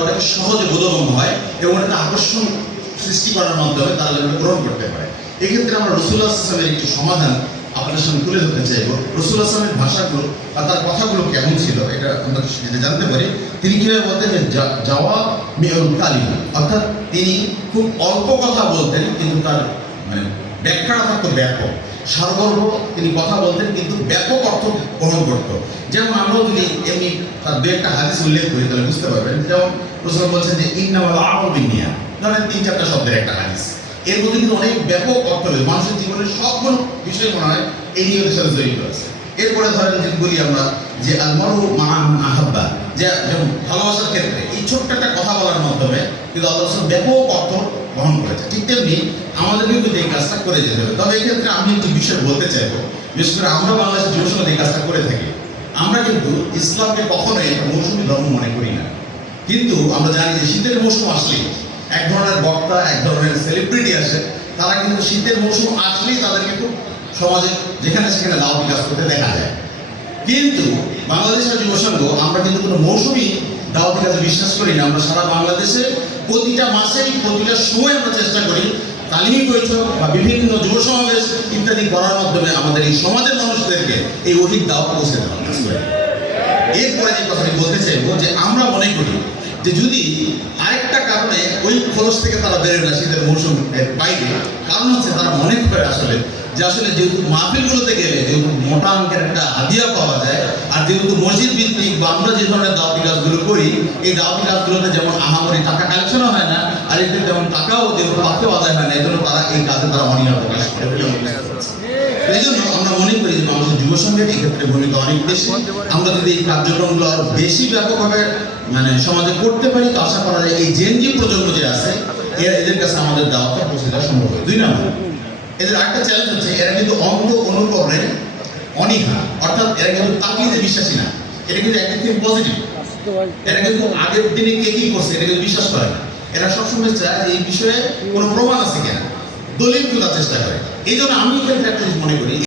ওটাকে সহজে বোধগম্য হয় এবং ওটাকে আকর্ষণ সৃষ্টি করার মাধ্যমে তারা যেন গ্রহণ করতে পারে। এক্ষেত্রে আমরা রাসূলুল্লাহ সাল্লাল্লাহু আলাইহি ওয়াসাল্লামের একটি সমাধান আপনাদের সামনে তুলে ধরতে চাইব। রাসূলুল্লাহ সাল্লাল্লাহু আলাইহি ওয়াসাল্লামের ভাষাগুলো বা তার কথাগুলো কেমন ছিল এটা আমরা যদি জানতে পারি, তিনি কিভাবে বলতেন যে জাওয়াব মিউল কালিম, অর্থাৎ তিনি খুব অল্প কথা বলতেন কিন্তু তার মানে ব্যাখ্যাটা থাকতো ব্যাপক, সারগর্ভ তিনি কথা বলতেন কিন্তু ব্যাপক অর্থ বহন করত। যেমন আমরা যদি এমনি তার দু একটা হাদিস উল্লেখ করি তাহলে বুঝতে পারবেন। যেমন রাসূল বলছেন যে ইন্নামাল আমালু বিন্নিয়াত, ধরেন 3-4টা শব্দের একটা হাদিস, এর মধ্যে কিন্তু অনেক ব্যাপক অর্থ রয়েছে, মানুষের জীবনের সবগুলো বিষয় মনে হয় এই নিয়তের সাথে জড়িত আছে। এরপরে ধরেন যে বলি আমরা যে আল মারউ মা'আ মান আহাব্বা, যে যেমন ভালোবাসার ক্ষেত্রে এই ছোট্ট একটা কথা বলার মাধ্যমে কিন্তু আল্লাহ রাসূল ব্যাপক অর্থ বহন করেছে। ঠিক তেমনি আমাদেরকে কিন্তু এই কাজটা করে যেতে হবে। তবে এক্ষেত্রে আমি একটি বিষয় বলতে চাইবো, বিশেষ করে আমরা বাংলাদেশের যুব সমাজ এই কাজটা করে থাকি। আমরা কিন্তু ইসলামকে কখনোই একটা মৌসুমী ধর্ম মনে করি না, কিন্তু আমরা জানি যে শীতের মৌসুম আসলেই এক ধরনের বক্তা, এক ধরনের সেলিব্রিটি আসে, তারা কিন্তু শীতের মৌসুম আসলেই তাদেরকে খুব সমাজে যেখানে সেখানে দাওয়াতি কাজ করতে দেখা যায়। কিন্তু বাংলাদেশের যুব সংঘ আমরা কিন্তু কোনো মৌসুমী দাওয়াতি কাজে বিশ্বাস করি না। আমরা সারা বাংলাদেশে প্রতিটা মাসেই প্রতিটা সময় আমরা চেষ্টা করি তালিমি বৈঠক বা বিভিন্ন যুব সমাবেশ ইত্যাদি করার মাধ্যমে আমাদের এই সমাজের মানুষদেরকে এই অধিক দাওয়াত পৌঁছে দেওয়া। এরপরে যে কথাটি বলতে চাইবো যে আমরা মনে করি যে যদি আরেকটা কারণে ওই খরচ থেকে তারা বেরোয় না শীতের মৌসুমের বাইরে, কারণ হচ্ছে তারা মনে করে আসলে যে আসলে যেহেতু মাহফিলগুলোতে গেলে যেহেতু মোটা অঙ্কের একটা হাদিয়া পাওয়া যায়, আর যেহেতু মসজিদ ভিত্তিক বা আমরা যে ধরনের দাওয়াতি কাজগুলো করি এই দাওয়াতি কাজগুলোতে যেমন আহামরি টাকা কালেকশনও হয় না, আর এতে যেমন টাকাও যেহেতু পাতেও আদায় হয় না, এই জন্য তারা এই কাজে তারা অনীহা প্রকাশ করে বলে এই জন্য আমরা মনে করি যে বাংলাদেশের যুব সংঘের এই ক্ষেত্রে ভূমিকা অনেক বেশি। আমরা যদি এই কার্যক্রমগুলো আরো বেশি ব্যাপকভাবে মানে সমাজে করতে পারি তো আশা করা যায় এই জেনজি প্রজন্ম যে আছে এদের কাছে আমাদের দাওয়াতটা পৌঁছে দেওয়া সম্ভব হবে। 2 নম্বর, এদের একটা চ্যালেঞ্জ হচ্ছে এরা কিন্তু অন্ধ অনুকরণে অনীহা, অর্থাৎ এরা কিন্তু তাকলিদে বিশ্বাসী না, এটা কিন্তু একদিকে পজিটিভ। এরা কিন্তু আগের দিনে কে কি করছে এটা কিন্তু বিশ্বাস করে না। এরা সবসময় চায় যে এই বিষয়ে কোনো প্রমাণ আছে কিনা, দলিল খোঁজার চেষ্টা করে। এই জন্য আমি এক্ষেত্রে একটা জিনিস মনে করি